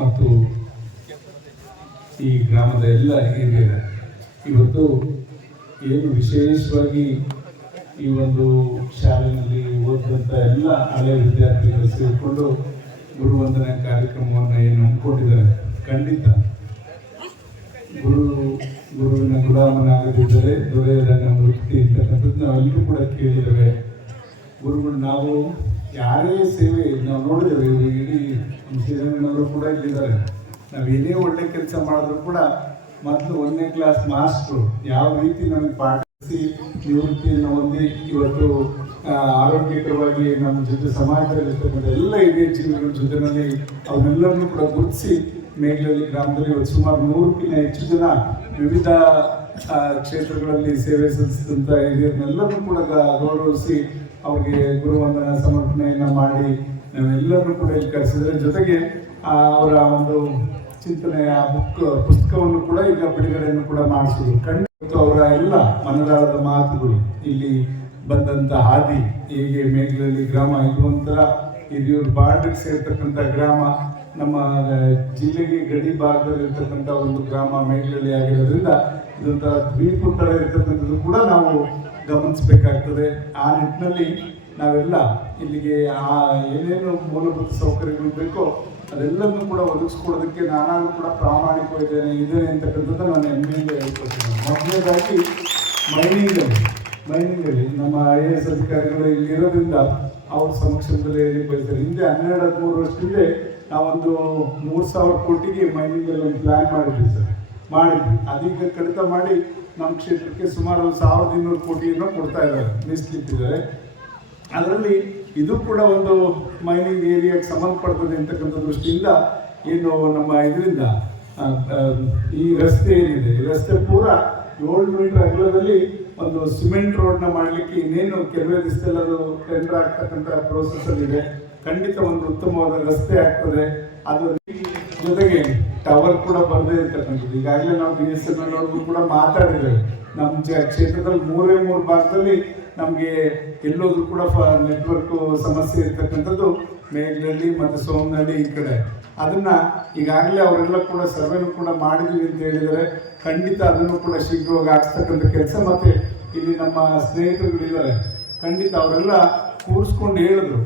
ಮತ್ತು ಈ ಗ್ರಾಮದ ಎಲ್ಲ ಹಿರಿಯರು ಇವತ್ತು ಏನು ವಿಶೇಷವಾಗಿ ಈ ಒಂದು ಶಾಲೆಯಲ್ಲಿ ಓದಿದಂಥ ಎಲ್ಲ ಹಳೆಯ ವಿದ್ಯಾರ್ಥಿಗಳು ಸೇರಿಕೊಂಡು ಗುರುವಂದನೆ ಕಾರ್ಯಕ್ರಮವನ್ನು ಏನು ಹಮ್ಮಿಕೊಂಡಿದ್ದಾರೆ. ಖಂಡಿತ ಗುರುವಿನ ಗುಲಾಮನಾಗದಿದ್ದರೆ ದೊರೆಯದನ್ನ ವೃತ್ತಿ ಅಂತಕ್ಕಂಥದ್ದು ನಾವೆಲ್ಲರೂ ಕೂಡ ಕೇಳಿದ್ದೇವೆ. ಗುರುಗಳು ನಾವು ಯಾರೇ ಸೇವೆ ನಾವು ನೋಡಿದ್ದೇವೆ. ಇಡೀ ಶ್ರೀರಂಗನವರು ಕೂಡ ಇಲ್ಲಿದ್ದಾರೆ. ನಾವು ಏನೇ ಒಳ್ಳೆ ಕೆಲಸ ಮಾಡಿದ್ರು ಕೂಡ ಮೊದಲು 1ನೇ ಕ್ಲಾಸ್ ಮಾಸ್ಟ್ರು ಯಾವ ರೀತಿ ನಮಗೆ ಪಾಠಿಸಿ ನಿವೃತ್ತಿಯನ್ನು ಹೊಂದಿ ಇವತ್ತು ಆರೋಗ್ಯಕರವಾಗಿ ನಮ್ಮ ಜೊತೆ ಸಮಾಜದಲ್ಲಿರ್ತಕ್ಕಂಥ ಎಲ್ಲ ಹಿರಿಯ ಜೀವಿಗಳ ಜೊತೆಯಲ್ಲಿ ಅವನ್ನೆಲ್ಲರನ್ನೂ ಕೂಡ ಗುರುತಿಸಿ ಮೇಘಲಹಳ್ಳಿ ಗ್ರಾಮದಲ್ಲಿ ಇವತ್ತು ಸುಮಾರು 100ಕ್ಕಿಂತ ಹೆಚ್ಚು ಜನ ವಿವಿಧ ಕ್ಷೇತ್ರಗಳಲ್ಲಿ ಸೇವೆ ಸಲ್ಲಿಸಿದಂಥ ಹಿರಿಯರನ್ನೆಲ್ಲರನ್ನೂ ಕೂಡ ಗೌರವಿಸಿ ಅವ್ರಿಗೆ ಗುರುವಂದನ ಸಮರ್ಪಣೆಯನ್ನು ಮಾಡಿ ನಾವೆಲ್ಲರೂ ಕೂಡ ಇಲ್ಲಿ ಕರೆಸಿದ್ರೆ, ಜೊತೆಗೆ ಅವರ ಒಂದು ಚಿಂತನೆಯ ಪುಸ್ತಕವನ್ನು ಕೂಡ ಈಗ ಬಿಡುಗಡೆಯನ್ನು ಕೂಡ ಮಾಡಿಸಿದ್ರು. ಖಂಡಿತ ಅವರ ಎಲ್ಲ ಮನದಾಳದ ಮಾತುಗಳು, ಇಲ್ಲಿ ಬಂದಂಥ ಹಾದಿ, ಹೀಗೆ ಮೇಘಲಹಳ್ಳಿ ಗ್ರಾಮ ಇದು ಒಂಥರ ಹಿರಿಯೂರು ಬಾರ್ಡರ್ಗೆ ಸೇರ್ತಕ್ಕಂಥ ಗ್ರಾಮ, ನಮ್ಮ ಜಿಲ್ಲೆಗೆ ಗಡಿ ಭಾಗದಲ್ಲಿರ್ತಕ್ಕಂಥ ಒಂದು ಗ್ರಾಮ ಮೇಘಲಹಳ್ಳಿ ಆಗಿರೋದ್ರಿಂದ ಇದೊಂಥರ ದ್ವೀಪ ಥರ ಇರ್ತಕ್ಕಂಥದ್ದು ಕೂಡ ನಾವು ಗಮನಿಸಬೇಕಾಗ್ತದೆ. ಆ ನಿಟ್ಟಿನಲ್ಲಿ ನಾವೆಲ್ಲ ಇಲ್ಲಿಗೆ ಏನೇನು ಮೂಲಭೂತ ಸೌಕರ್ಯಗಳು ಬೇಕೋ ಅದೆಲ್ಲವನ್ನೂ ಕೂಡ ಒದಗಿಸ್ಕೊಡೋದಕ್ಕೆ ನಾನಾಗೂ ಕೂಡ ಪ್ರಾಮಾಣಿಕವಾಗಿದ್ದೇನೆ ಅಂತಕ್ಕಂಥದ್ದು ನಾನು ಹೆಮ್ಮೆಯಿಂದ ಹೇಳ್ಕೊಳ್ತೀನಿ. ಮೊದಲನೇದಾಗಿ ಮೈನಿಂಗಲ್ಲಿ ನಮ್ಮ IAS ಅಧಿಕಾರಿಗಳು ಇಲ್ಲಿರೋದ್ರಿಂದ ಅವ್ರ ಸಮಕ್ಷಮದಲ್ಲಿ ಬಯಸ್ತಾರೆ. ಹಿಂದೆ 12-13 ವರ್ಷದಿಂದ ನಾವೊಂದು 3,000 ಕೋಟಿಗೆ ಮೈನಿಂಗಲ್ಲಿ ಒಂದು ಪ್ಲ್ಯಾನ್ ಮಾಡಿದ್ವಿ. ಅದೀಗ ಕಡಿತ ಮಾಡಿ ನಮ್ಮ ಕ್ಷೇತ್ರಕ್ಕೆ ಸುಮಾರು 1,200 ಕೋಟಿಯನ್ನು ಕೊಡ್ತಾ ಇದ್ದಾರೆ, ಮೀಸಲಿಟ್ಟಿದ್ದಾರೆ. ಅದರಲ್ಲಿ ಇದು ಕೂಡ ಒಂದು ಮೈನಿಂಗ್ ಏರಿಯಾಗೆ ಸಂಬಂಧಪಡ್ತದೆ ಅಂತಕ್ಕಂಥ ದೃಷ್ಟಿಯಿಂದ ಏನು ನಮ್ಮ ಇದರಿಂದ ಈ ರಸ್ತೆ ಏನಿದೆ, ಈ ರಸ್ತೆ ಪೂರ 7 ಮೀಟರ್ ಅಗಲದಲ್ಲಿ ಒಂದು ಸಿಮೆಂಟ್ ರೋಡ್ನ ಮಾಡಲಿಕ್ಕೆ ಇನ್ನೇನು ಕೆಲವೇ ದಿವಸದಲ್ಲಿ ಅದು ಟೆಂಡರ್ ಆಗ್ತಕ್ಕಂಥ ಪ್ರೋಸೆಸ್ಸಲ್ಲಿದೆ. ಖಂಡಿತ ಒಂದು ಉತ್ತಮವಾದ ರಸ್ತೆ ಆಗ್ತದೆ. ಅದು ಜೊತೆಗೆ ಟವರ್ ಕೂಡ ಬರದೇ ಇರ್ತಕ್ಕಂಥದ್ದು. ಈಗಾಗಲೇ ನಾವು BSNL ಅವ್ರಿಗೂ ಕೂಡ ಮಾತಾಡಿದ್ದೇವೆ. ನಮ್ಮ ಕ್ಷೇತ್ರದಲ್ಲಿ 3 ಭಾಗದಲ್ಲಿ ನಮಗೆ ಎಲ್ಲೋದ್ರೂ ಕೂಡ ನೆಟ್ವರ್ಕ್ ಸಮಸ್ಯೆ ಇರ್ತಕ್ಕಂಥದ್ದು ಮೇಘಲಹಳ್ಳಿ ಮತ್ತು ಸೋಮನಹಳ್ಳಿ ಈ ಕಡೆ. ಅದನ್ನು ಈಗಾಗಲೇ ಅವರೆಲ್ಲ ಕೂಡ ಸರ್ವೆನೂ ಕೂಡ ಮಾಡಿದ್ವಿ ಅಂತ ಹೇಳಿದರೆ, ಖಂಡಿತ ಅದನ್ನು ಕೂಡ ಶೀಘ್ರವಾಗಿ ಹಾಕ್ಸ್ತಕ್ಕಂಥ ಕೆಲಸ. ಮತ್ತು ಇಲ್ಲಿ ನಮ್ಮ ಸ್ನೇಹಿತರುಗಳಿದ್ದಾರೆ, ಖಂಡಿತ ಅವರೆಲ್ಲ ಕೂರಿಸ್ಕೊಂಡು ಹೇಳಿದ್ರು.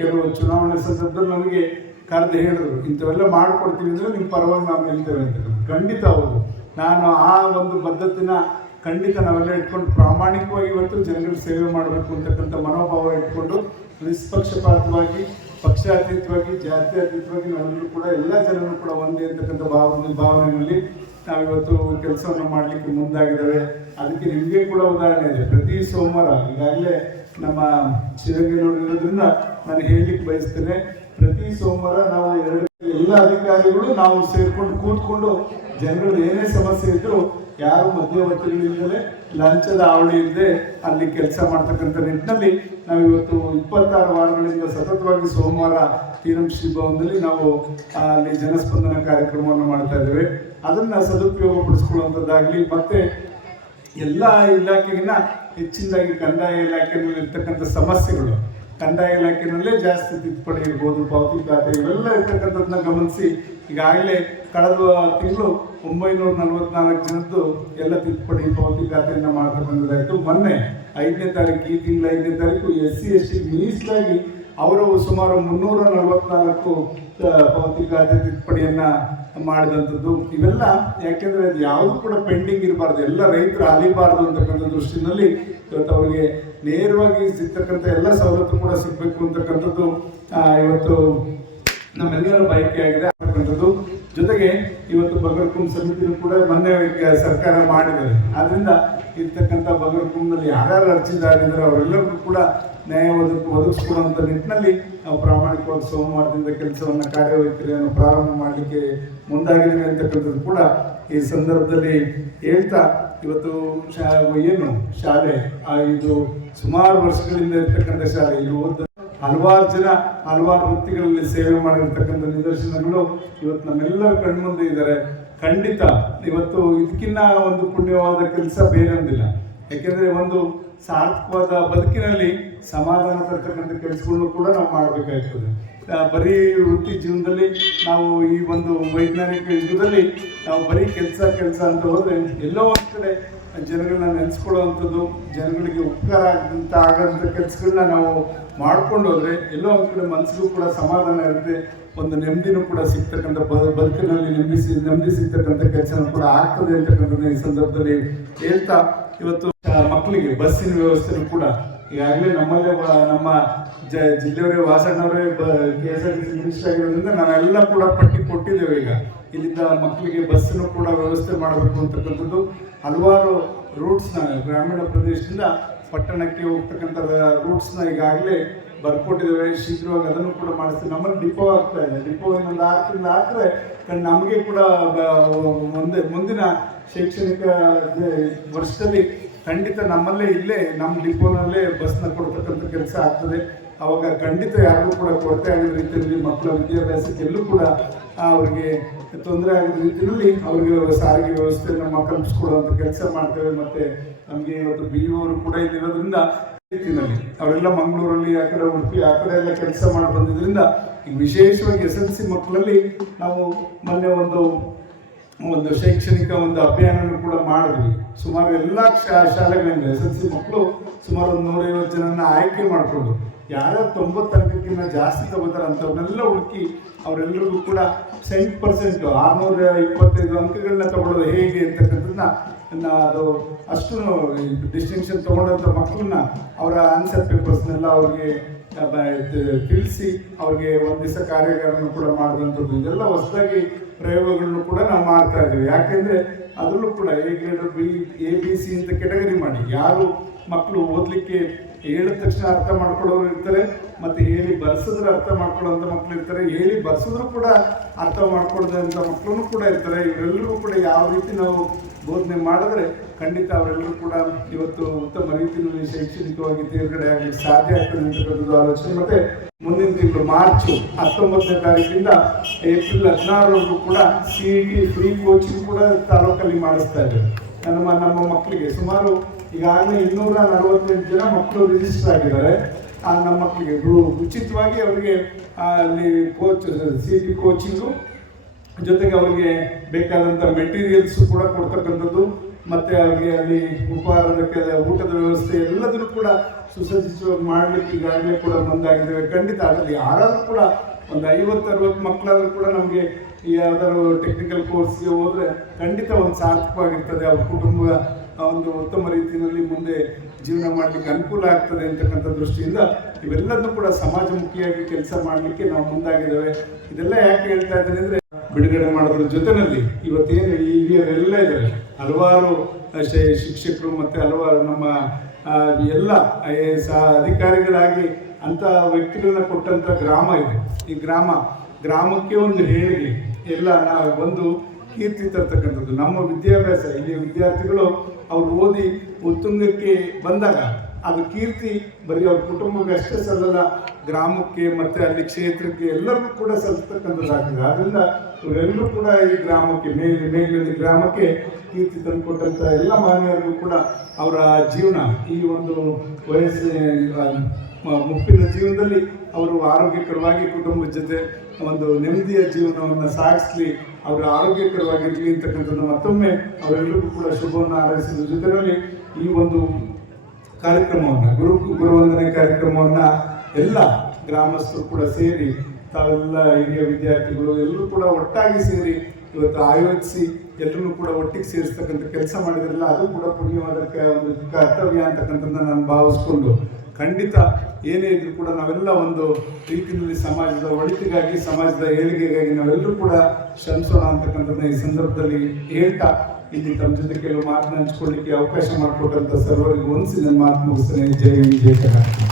ಕೆಲವು ಚುನಾವಣೆ ಸಂದರ್ಭದಲ್ಲಿ ನಮಗೆ ಕರೆದು ಹೇಳಿದ್ರು, ಇಂಥವೆಲ್ಲ ಮಾಡಿಕೊಡ್ತೀವಿ ಅಂದರೆ ನಿಮ್ಮ ಪರವಾಗಿ ನಾವು ನಿಲ್ತೇವೆ ಅಂತ. ಖಂಡಿತ ಹೌದು. ನಾನು ಆ ಒಂದು ಪದ್ಧತಿನ ಖಂಡಿತ ನಾವೆಲ್ಲ ಇಟ್ಕೊಂಡು ಪ್ರಾಮಾಣಿಕವಾಗಿ ಇವತ್ತು ಜನಗಳ ಸೇವೆ ಮಾಡಬೇಕು ಅಂತಕ್ಕಂಥ ಮನೋಭಾವ ಇಟ್ಕೊಂಡು ನಿಷ್ಪಕ್ಷಪಾತವಾಗಿ, ಪಕ್ಷಾತೀತವಾಗಿ, ಜಾತ್ಯತೀತವಾಗಿ ನಾವೆಲ್ಲರೂ ಕೂಡ ಎಲ್ಲ ಜನರು ಕೂಡ ಒಂದೇ ಅಂತಕ್ಕಂಥ ಭಾವನೆಯಲ್ಲಿ ನಾವಿವತ್ತು ಕೆಲಸವನ್ನು ಮಾಡಲಿಕ್ಕೆ ಮುಂದಾಗಿದ್ದೇವೆ. ಅದಕ್ಕೆ ನಿಮಗೆ ಕೂಡ ಉದಾಹರಣೆ ಇದೆ. ಪ್ರತಿ ಸೋಮವಾರ ಈಗಾಗಲೇ ನಮ್ಮ ಶ್ರೀರಂಗನವರು ಇರೋದ್ರಿಂದ ನಾನು ಹೇಳಲಿಕ್ಕೆ ಬಯಸ್ತೇನೆ, ಪ್ರತಿ ಸೋಮವಾರ ನಾವು ಎಲ್ಲ ಅಧಿಕಾರಿಗಳು ನಾವು ಸೇರ್ಕೊಂಡು ಕೂತ್ಕೊಂಡು ಜನಗಳು ಏನೇ ಸಮಸ್ಯೆ ಇದ್ದರೂ ಯಾರು ಮಧ್ಯವರ್ತಿಗಳಿಲ್ಲದೆ, ಲಂಚದ ಹಾವಳಿ ಇಲ್ಲದೆ ಅಲ್ಲಿ ಕೆಲಸ ಮಾಡ್ತಕ್ಕಂಥ ನಿಟ್ಟಿನಲ್ಲಿ ನಾವು ಇವತ್ತು 26 ವಾರಗಳಿಂದ ಸತತವಾಗಿ ಸೋಮವಾರ ಶ್ರೀ ಭವನದಲ್ಲಿ ನಾವು ಅಲ್ಲಿ ಜನಸ್ಪಂದನ ಕಾರ್ಯಕ್ರಮವನ್ನು ಮಾಡ್ತಾ ಇದ್ದೇವೆ. ಅದನ್ನು ಸದುಪಯೋಗ ಪಡಿಸ್ಕೊಳ್ಳುವಂಥದ್ದಾಗಲಿ, ಮತ್ತು ಎಲ್ಲ ಇಲಾಖೆಗಿನ್ನ ಹೆಚ್ಚಿನದಾಗಿ ಕಂದಾಯ ಇಲಾಖೆಯಲ್ಲಿ ಇರ್ತಕ್ಕಂಥ ಸಮಸ್ಯೆಗಳು, ಕಂದಾಯ ಇಲಾಖೆಯಲ್ಲೇ ಜಾಸ್ತಿ ತಿದ್ದುಪಡಿ ಇರ್ಬೋದು, ಪಾವತಿ ಖಾತೆ ಇವೆಲ್ಲ ಇರ್ತಕ್ಕಂಥದ್ದನ್ನ ಗಮನಿಸಿ ಈಗಾಗಲೇ ಕಳೆದ ತಿಂಗಳು 944 ಜನದ್ದು ಎಲ್ಲ ತಿದ್ದುಪಡಿ ಪಾವತಿ ಖಾತೆಯನ್ನು ಮಾಡ್ತಕ್ಕಂಥದ್ದಾಯಿತು. ಮೊನ್ನೆ 5ನೇ ತಾರೀಕು, ಈ ತಿಂಗಳ 5ನೇ ತಾರೀಕು SC ST ಮೀಸಲಾಗಿ ಅವರು ಸುಮಾರು 344 ಪಾವತಿ ಖಾತೆ ತಿದ್ದುಪಡಿಯನ್ನು ಮಾಡಿದಂಥದ್ದು. ಇವೆಲ್ಲ ಯಾಕೆಂದರೆ ಅದು ಯಾವುದು ಕೂಡ ಪೆಂಡಿಂಗ್ ಇರಬಾರ್ದು, ಎಲ್ಲ ರೈತರು ಅಲಿಬಾರ್ದು ಅಂತಕ್ಕಂಥ ದೃಷ್ಟಿನಲ್ಲಿ ಇವತ್ತು ಅವರಿಗೆ ನೇರವಾಗಿ ಸಿಗ್ತಕ್ಕಂಥ ಎಲ್ಲ ಸವಲತ್ತು ಕೂಡ ಸಿಗಬೇಕು ಅಂತಕ್ಕಂಥದ್ದು ಇವತ್ತು ನಮ್ಮೆಲ್ಲರ ಬಯಕೆ ಆಗಿದೆ ಅಂತಕ್ಕಂಥದ್ದು. ಜೊತೆಗೆ ಇವತ್ತು ಬಗರ್ಕುಂ ಸಮಿತಿನೂ ಕೂಡ ಮೊನ್ನೆ ಸರ್ಕಾರ ಮಾಡಿದ್ದಾರೆ. ಆದ್ದರಿಂದ ಇರ್ತಕ್ಕಂಥ ಬಗರ್ಕುಂನಲ್ಲಿ ಯಾರ್ಯಾರು ಅರ್ಜಿದಾರಿದ್ದಾರೆ ಅವರೆಲ್ಲರಿಗೂ ಕೂಡ ನ್ಯಾಯ ಒದಗಿಸ್ಕೊಡುವಂಥ ನಿಟ್ಟಿನಲ್ಲಿ ನಾವು ಪ್ರಾಮಾಣಿಕವಾಗಿ ಸೋಮವಾರದಿಂದ ಕೆಲಸವನ್ನು, ಕಾರ್ಯವೈಖರಿಯನ್ನು ಪ್ರಾರಂಭ ಮಾಡಲಿಕ್ಕೆ ಮುಂದಾಗಿದ್ದೇವೆ ಅಂತಕ್ಕಂಥದ್ದು ಕೂಡ ಈ ಸಂದರ್ಭದಲ್ಲಿ ಹೇಳ್ತಾ, ಇವತ್ತು ಏನು ಶಾಲೆ ಇದು ಸುಮಾರು ವರ್ಷಗಳಿಂದ ಇರ್ತಕ್ಕಂಥ ಶಾಲೆ, ಇಲ್ಲಿ ಓದ ಹಲವಾರು ಜನ ಹಲವಾರು ವೃತ್ತಿಗಳಲ್ಲಿ ಸೇವೆ ಮಾಡಿರ್ತಕ್ಕಂಥ ನಿದರ್ಶನಗಳು ಇವತ್ತು ನಮ್ಮೆಲ್ಲರ ಕಣ್ಮುಂದೆ ಇದ್ದಾರೆ. ಖಂಡಿತ ಇವತ್ತು ಇದಕ್ಕಿನ್ನ ಒಂದು ಪುಣ್ಯವಾದ ಕೆಲಸ ಬೇರೊಂದಿಲ್ಲ. ಯಾಕೆಂದರೆ ಒಂದು ಸಾರ್ಥಕವಾದ ಬದುಕಿನಲ್ಲಿ ಸಮಾಧಾನ ತರ್ತಕ್ಕಂಥ ಕೆಲಸಗಳನ್ನು ಕೂಡ ನಾವು ಮಾಡಬೇಕಾಗ್ತದೆ. ಬರೀ ವೃತ್ತಿ ಜೀವನದಲ್ಲಿ ನಾವು ಈ ಒಂದು ವೈಜ್ಞಾನಿಕ ಯುಗದಲ್ಲಿ ನಾವು ಬರೀ ಕೆಲಸ ಅಂತ ಹೋದರೆ ಎಲ್ಲೋ ಒಂದು ಕಡೆ ಜನಗಳನ್ನ ನೆನೆಸ್ಕೊಳ್ಳೋವಂಥದ್ದು, ಜನಗಳಿಗೆ ಉಪಕಾರ ಆಗೋಂಥ ಕೆಲಸಗಳನ್ನ ನಾವು ಮಾಡ್ಕೊಂಡು ಹೋದರೆ ಎಲ್ಲೋ ಒಂದು ಕಡೆ ಮನಸ್ಸಿಗೂ ಕೂಡ ಸಮಾಧಾನ ಇರುತ್ತೆ, ಒಂದು ನೆಮ್ಮದಿನೂ ಕೂಡ ಸಿಗ್ತಕ್ಕಂಥ ಬದುಕಿನಲ್ಲಿ ನೆಮ್ಮದಿ ಸಿಗ್ತಕ್ಕಂಥ ಕೆಲಸನೂ ಕೂಡ ಆಗ್ತದೆ ಅಂತಕ್ಕಂಥದ್ದು ಈ ಸಂದರ್ಭದಲ್ಲಿ ಹೇಳ್ತಾ, ಇವತ್ತು ಮಕ್ಕಳಿಗೆ ಬಸ್ಸಿನ ವ್ಯವಸ್ಥೆನೂ ಕೂಡ ಈಗಾಗಲೇ ನಮ್ಮಲ್ಲೇ ನಮ್ಮ ಜಿಲ್ಲೆಯವರೇ ವಾಸಣ್ಣವರೇ KSRTC ಮಿನಿಸ್ಟರ್ ಆಗಿರೋದ್ರಿಂದ ನಾವೆಲ್ಲ ಕೂಡ ಪಟ್ಟಿ ಕೊಟ್ಟಿದ್ದೇವೆ. ಈಗ ಇಲ್ಲಿಂದ ಮಕ್ಕಳಿಗೆ ಬಸ್ಸನ್ನು ಕೂಡ ವ್ಯವಸ್ಥೆ ಮಾಡಬೇಕು ಅಂತಕ್ಕಂಥದ್ದು ಹಲವಾರು ರೂಟ್ಸ್ನ ಗ್ರಾಮೀಣ ಪ್ರದೇಶದಿಂದ ಪಟ್ಟಣಕ್ಕೆ ಹೋಗ್ತಕ್ಕಂಥ ರೂಟ್ಸ್ನ ಈಗಾಗಲೇ ಬರ್ಕೊಟ್ಟಿದ್ದೇವೆ. ಶೀಘ್ರವಾಗಿ ಅದನ್ನು ಕೂಡ ಮಾಡಿಸ್ತೀವಿ. ನಮ್ಮಲ್ಲಿ ಡಿಪೋ ಆಗ್ತಾ ಇದೆ. ಡಿಪೋ ಇನ್ನೊಂದು 6 ತಿಂಗಳು ಆದರೆ ನಮಗೆ ಕೂಡ ಮುಂದಿನ ಶೈಕ್ಷಣಿಕ ವರ್ಷದಲ್ಲಿ ಖಂಡಿತ ನಮ್ಮಲ್ಲೇ ಇಲ್ಲೇ ನಮ್ಮ ಡಿಪೋನಲ್ಲೇ ಬಸ್ನ ಕೊಡ್ತಕ್ಕಂಥ ಕೆಲಸ ಆಗ್ತದೆ. ಅವಾಗ ಖಂಡಿತ ಯಾರಿಗೂ ಕೂಡ ಕೊರತೆ ಆಗಿದ ರೀತಿಯಲ್ಲಿ ಮಕ್ಕಳ ವಿದ್ಯಾಭ್ಯಾಸಕ್ಕೆ ಎಲ್ಲೂ ಕೂಡ ಅವ್ರಿಗೆ ತೊಂದರೆ ಆಗಿದ ರೀತಿಯಲ್ಲಿ ಅವ್ರಿಗೆ ಸಾರಿಗೆ ವ್ಯವಸ್ಥೆಯನ್ನು ನಾವು ಕಲ್ಪಿಸ್ಕೊಡುವಂಥ ಕೆಲಸ ಮಾಡ್ತೇವೆ. ಮತ್ತು ನಮಗೆ ಇವತ್ತು BO ಕೂಡ ಇಲ್ಲಿರೋದ್ರಿಂದ ರೀತಿಯಲ್ಲಿ ಅವರೆಲ್ಲ ಮಂಗಳೂರಲ್ಲಿ ಆ ಕಡೆ ಉಡುಪಿ ಆ ಕಡೆ ಎಲ್ಲ ಕೆಲಸ ಮಾಡಿ ಬಂದಿದ್ದರಿಂದ ಈಗ ವಿಶೇಷವಾಗಿ SLC ಮಕ್ಕಳಲ್ಲಿ ನಾವು ಮೊನ್ನೆ ಒಂದು ಶೈಕ್ಷಣಿಕ ಒಂದು ಅಭಿಯಾನ ಕೂಡ ಮಾಡಿದ್ವಿ. ಸುಮಾರು ಎಲ್ಲ ಶಾಲೆಗಳಿಂದ SLC ಮಕ್ಕಳು ಸುಮಾರು 150 ಜನನ ಆಯ್ಕೆ ಮಾಡಿಕೊಂಡು ಯಾರ್ಯಾರು 90 ಅಂಕಕ್ಕಿಂತ ಜಾಸ್ತಿ ತಗೋತಾರೆ ಅಂಥವ್ರನ್ನೆಲ್ಲ ಹುಡುಕಿ ಅವರೆಲ್ಲರಿಗೂ ಕೂಡ 100% 625 ಅಂಕಗಳನ್ನ ತಗೊಳ್ಳೋದು ಹೇಗೆ ಅಂತಕ್ಕಂಥದ್ದನ್ನ ಅದು ಅಷ್ಟು ಡಿಸ್ಟಿಂಕ್ಷನ್ ತಗೊಂಡಂಥ ಮಕ್ಕಳನ್ನ ಅವರ ಆನ್ಸರ್ ಪೇಪರ್ಸ್ನೆಲ್ಲ ಅವ್ರಿಗೆ ತಿಳಿಸಿ ಅವ್ರಿಗೆ ಒಂದು ದಿವಸ ಕಾರ್ಯಾಗಾರನ ಕೂಡ ಮಾಡಿದಂಥದ್ದು ಇದೆಲ್ಲ ಹೊಸದಾಗಿ ಪ್ರಯೋಗಗಳನ್ನು ಕೂಡ ನಾವು ಮಾಡ್ತಾ ಇದ್ದೀವಿ. ಯಾಕೆಂದರೆ ಅದರಲ್ಲೂ ಕೂಡ A ಗ್ರೇಡ್ B ABC ಅಂತ ಕೆಟಗರಿ ಮಾಡಿ ಯಾರು ಮಕ್ಕಳು ಓದಲಿಕ್ಕೆ ಹೇಳಿದ ತಕ್ಷಣ ಅರ್ಥ ಮಾಡ್ಕೊಳ್ಳೋರು ಇರ್ತಾರೆ, ಮತ್ತು ಹೇಳಿ ಬರ್ಸಿದ್ರೆ ಅರ್ಥ ಮಾಡ್ಕೊಳ್ಳೋಂಥ ಮಕ್ಕಳು ಇರ್ತಾರೆ, ಹೇಳಿ ಬರ್ಸಿದ್ರು ಕೂಡ ಅರ್ಥ ಮಾಡ್ಕೊಳ್ಳೋದಂಥ ಮಕ್ಕಳು ಕೂಡ ಇರ್ತಾರೆ. ಇವರೆಲ್ಲರೂ ಕೂಡ ಯಾವ ರೀತಿ ನಾವು ಬೋಧನೆ ಮಾಡಿದ್ರೆ ಖಂಡಿತ ಅವರೆಲ್ಲರೂ ಕೂಡ ಇವತ್ತು ಉತ್ತಮ ರೀತಿಯಲ್ಲಿ ಶೈಕ್ಷಣಿಕವಾಗಿ ತೇರ್ಗಡೆ ಆಗಲಿಕ್ಕೆ ಸಾಧ್ಯ ಆಗ್ತದೆ ಅಂತಕ್ಕಂಥದ್ದು ಆಲೋಚನೆ. ಮತ್ತು ಮುಂದಿನ ತಿಂಗಳು ಮಾರ್ಚ್ 19ನೇ ತಾರೀಕಿಂದ ಏಪ್ರಿಲ್ 16ರವರೆಗೂ ಕೂಡ CET ಫ್ರೀ ಕೋಚಿಂಗ್ ಕೂಡ ತಾಲೂಕಲ್ಲಿ ಮಾಡಿಸ್ತಾ ಇದ್ದೇವೆ. ನಮ್ಮ ಮಕ್ಕಳಿಗೆ ಸುಮಾರು ಈಗಾಗಲೇ 248 ಜನ ಮಕ್ಕಳು ರಿಜಿಸ್ಟರ್ ಆಗಿದ್ದಾರೆ. ನಮ್ಮ ಮಕ್ಕಳಿಗೆ ಉಚಿತವಾಗಿ ಅವರಿಗೆ ಅಲ್ಲಿ CET ಕೋಚಿಂಗು ಜೊತೆಗೆ ಅವರಿಗೆ ಬೇಕಾದಂಥ ಮೆಟೀರಿಯಲ್ಸು ಕೂಡ ಕೊಡ್ತಕ್ಕಂಥದ್ದು, ಮತ್ತು ಅವರಿಗೆ ಅಲ್ಲಿ ಉಪಹಾರಕ್ಕೆ ಊಟದ ವ್ಯವಸ್ಥೆ ಎಲ್ಲದನ್ನು ಕೂಡ ಸುಸಜ್ಜಿತವಾಗಿ ಮಾಡಲಿಕ್ಕೆ ಈಗಾಗಲೇ ಕೂಡ ಮುಂದಾಗಿದ್ದೇವೆ. ಖಂಡಿತ ಅದರಲ್ಲಿ ಯಾರಾದರೂ ಕೂಡ ಒಂದು 50-60 ಮಕ್ಕಳಾದರೂ ಕೂಡ ನಮಗೆ ಯಾವ್ದಾದ್ರು ಟೆಕ್ನಿಕಲ್ ಕೋರ್ಸ್ಗೆ ಹೋದರೆ ಖಂಡಿತ ಒಂದು ಸಾರ್ಥಕವಾಗಿರ್ತದೆ. ಅವ್ರ ಕುಟುಂಬ ಒಂದು ಉತ್ತಮ ರೀತಿಯಲ್ಲಿ ಮುಂದೆ ಜೀವನ ಮಾಡಲಿಕ್ಕೆ ಅನುಕೂಲ ಆಗ್ತದೆ ಅಂತಕ್ಕಂಥ ದೃಷ್ಟಿಯಿಂದ ಇವೆಲ್ಲದನ್ನು ಕೂಡ ಸಮಾಜಮುಖಿಯಾಗಿ ಕೆಲಸ ಮಾಡಲಿಕ್ಕೆ ನಾವು ಮುಂದಾಗಿದ್ದೇವೆ. ಇದೆಲ್ಲ ಯಾಕೆ ಹೇಳ್ತಾ ಇದ್ದೇನೆ ಅಂದರೆ, ಬಿಡುಗಡೆ ಮಾಡೋದ್ರ ಜೊತೆಯಲ್ಲಿ ಇವತ್ತೇನು ಈಗಿಯವರೆಲ್ಲ ಇದ್ದಾರೆ, ಹಲವಾರು ಶಿಕ್ಷಕರು ಮತ್ತು ಹಲವಾರು ನಮ್ಮ ಎಲ್ಲ IAS ಅಧಿಕಾರಿಗಳಾಗಿ ಅಂಥ ವ್ಯಕ್ತಿಗಳನ್ನ ಕೊಟ್ಟಂಥ ಗ್ರಾಮ ಇದೆ. ಈ ಗ್ರಾಮಕ್ಕೆ ಒಂದು ಹೇಳಿಕೆ ಎಲ್ಲ ಒಂದು ಕೀರ್ತಿ ತರ್ತಕ್ಕಂಥದ್ದು. ನಮ್ಮ ವಿದ್ಯಾಭ್ಯಾಸ ಇಲ್ಲಿ ವಿದ್ಯಾರ್ಥಿಗಳು ಅವ್ರು ಓದಿ ಉತ್ತುಂಗಕ್ಕೆ ಬಂದಾಗ ಅದು ಕೀರ್ತಿ ಬರೀ ಅವ್ರ ಕುಟುಂಬಕ್ಕೆ ಅಷ್ಟೇ ಸಲ್ಲಲ್ಲ, ಗ್ರಾಮಕ್ಕೆ ಮತ್ತು ಅಲ್ಲಿ ಕ್ಷೇತ್ರಕ್ಕೆ ಎಲ್ಲರಿಗೂ ಕೂಡ ಸಲ್ತಕ್ಕಂಥದ್ದಾಗ್ತದೆ. ಆದ್ದರಿಂದ ಇವರೆಲ್ಲರೂ ಕೂಡ ಈ ಗ್ರಾಮಕ್ಕೆ ಮೇಲ್ಗಡೆ ಗ್ರಾಮಕ್ಕೆ ಕೀರ್ತಿ ತಂದುಕೊಟ್ಟಂಥ ಎಲ್ಲ ಮಾನ್ಯರಿಗೂ ಕೂಡ ಅವರ ಜೀವನ ಈ ಒಂದು ಮುಪ್ಪಿನ ಜೀವನದಲ್ಲಿ ಅವರು ಆರೋಗ್ಯಕರವಾಗಿ ಕುಟುಂಬದ ಜೊತೆ ಒಂದು ನೆಮ್ಮದಿಯ ಜೀವನವನ್ನು ಸಾಗಿಸಲಿ, ಅವರು ಆರೋಗ್ಯಕರವಾಗಿರಲಿ ಅಂತಕ್ಕಂಥದ್ದು ಮತ್ತೊಮ್ಮೆ ಅವರೆಲ್ಲರಿಗೂ ಕೂಡ ಶುಭವನ್ನು ಹಾರೈಸಿದ ಜೊತೆಯಲ್ಲಿ ಈ ಒಂದು ಕಾರ್ಯಕ್ರಮವನ್ನು ಗುರುವಂದನೆ ಕಾರ್ಯಕ್ರಮವನ್ನು ಎಲ್ಲ ಗ್ರಾಮಸ್ಥರು ಕೂಡ ಸೇರಿ ತಾವೆಲ್ಲ ಹಿರಿಯ ವಿದ್ಯಾರ್ಥಿಗಳು ಎಲ್ಲರೂ ಕೂಡ ಒಟ್ಟಾಗಿ ಸೇರಿ ಇವತ್ತು ಆಯೋಜಿಸಿ ಎಲ್ಲರೂ ಕೂಡ ಒಟ್ಟಿಗೆ ಸೇರಿಸ್ತಕ್ಕಂಥ ಕೆಲಸ ಮಾಡಿದ್ರಲ್ಲ, ಅದು ಕೂಡ ಪುಣ್ಯವಾದ ಒಂದು ಕರ್ತವ್ಯ ಅಂತಕ್ಕಂಥದ್ದನ್ನ ನಾನು ಭಾವಿಸ್ಕೊಂಡು ಖಂಡಿತ ಏನೇ ಇದ್ರೂ ಕೂಡ ನಾವೆಲ್ಲ ಒಂದು ರೀತಿಯಲ್ಲಿ ಸಮಾಜದ ಒಳಿತಿಗಾಗಿ ಸಮಾಜದ ಏಳಿಗೆಗಾಗಿ ನಾವೆಲ್ಲರೂ ಕೂಡ ಶ್ರಮಿಸೋಣ ಅಂತಕ್ಕಂಥದ್ದನ್ನ ಈ ಸಂದರ್ಭದಲ್ಲಿ ಹೇಳ್ತಾ ಇಲ್ಲಿ ತಮ್ಮ ಜೊತೆ ಕೆಲವು ಮಾತನ್ನ ಹಂಚ್ಕೊಳ್ಳಿಕ್ಕೆ ಅವಕಾಶ ಮಾಡಿಕೊಟ್ಟಂಥ ಸರ್ವರಿಗೂ ಒಂದ್ಸಿ ನನ್ನ ಮಾತು ಮುಗಿಸ್ತೇನೆ. ಜೈ ಹಿಂದ್, ಜೈ ಕರ್ನಾಟಕ.